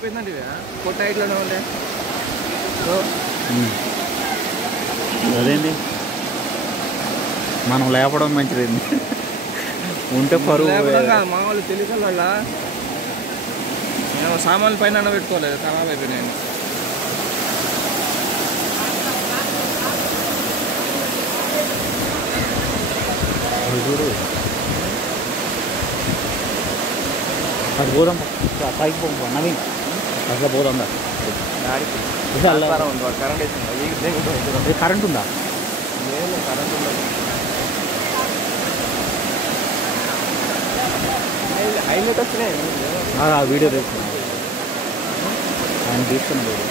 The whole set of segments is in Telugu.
అయిపోయిందండి కొట్ట ఇట్లోనే ఉండే అదేంటి మనం లేపడం మంచిది ఉంటే పరువు మామూలు తెలిసిన వాళ్ళ నేను సామాన్లు పైన పెట్టుకోలేదు ఖరాబ్ అయిపోయినాయి చూడు అది పోదాం పైకి పోం నవీన్ అట్లా పోదాం కరెంట్ ఉందా కరెంట్ ఉండదు హైలైట్ వచ్చినాయి వీడియో తీసుకున్నాను ఆయన తీసుకున్నాడు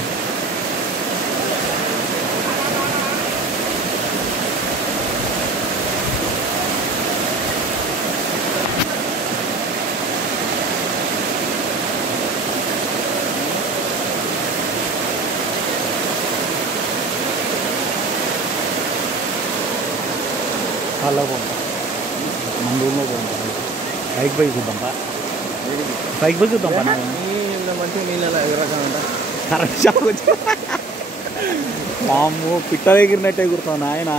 అలా పోతా మన రూమ్లో పోతాం బైక్ పోయి చూద్దాంపా బైక్ పోయి చూద్దాంపా మంచిగా నీళ్ళ ఎగరకంట కరెంట్ షాక్ వచ్చి మాము పిట్ట ఎగిరినట్టే ఎగురుతాను ఆయన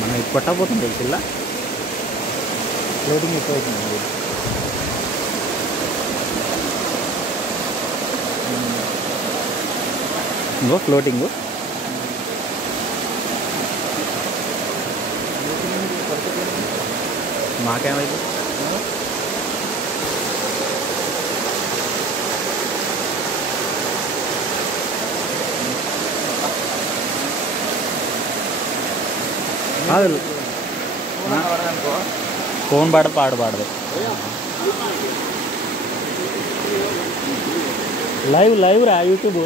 మనం కొట్టబోతుంది తెలిసిల్లా ఫ్లోటింగ్ ఎక్కువ అవుతుంది ఇంకో ఫ్లోటింగ్ మాకేమైంది ఫోన్ పాడు పాడదు లైవ్ రా యూట్యూబ్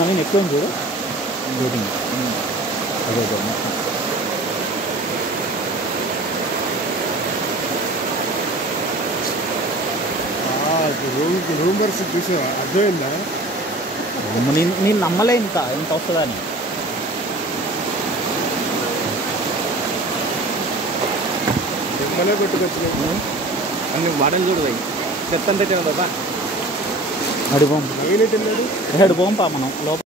నవీన్ ఎక్కువ చూడు షూటింగ్ అదే రూమర్స్ చూసా అర్థమైందా నేను నమ్మలే ఇంత వస్తుందా అని నిమ్మలే కొట్టుకొచ్చినాయి అన్ని వాడలు చూడు చెత్త అంతా బాబా అడిపోం మనం లోపల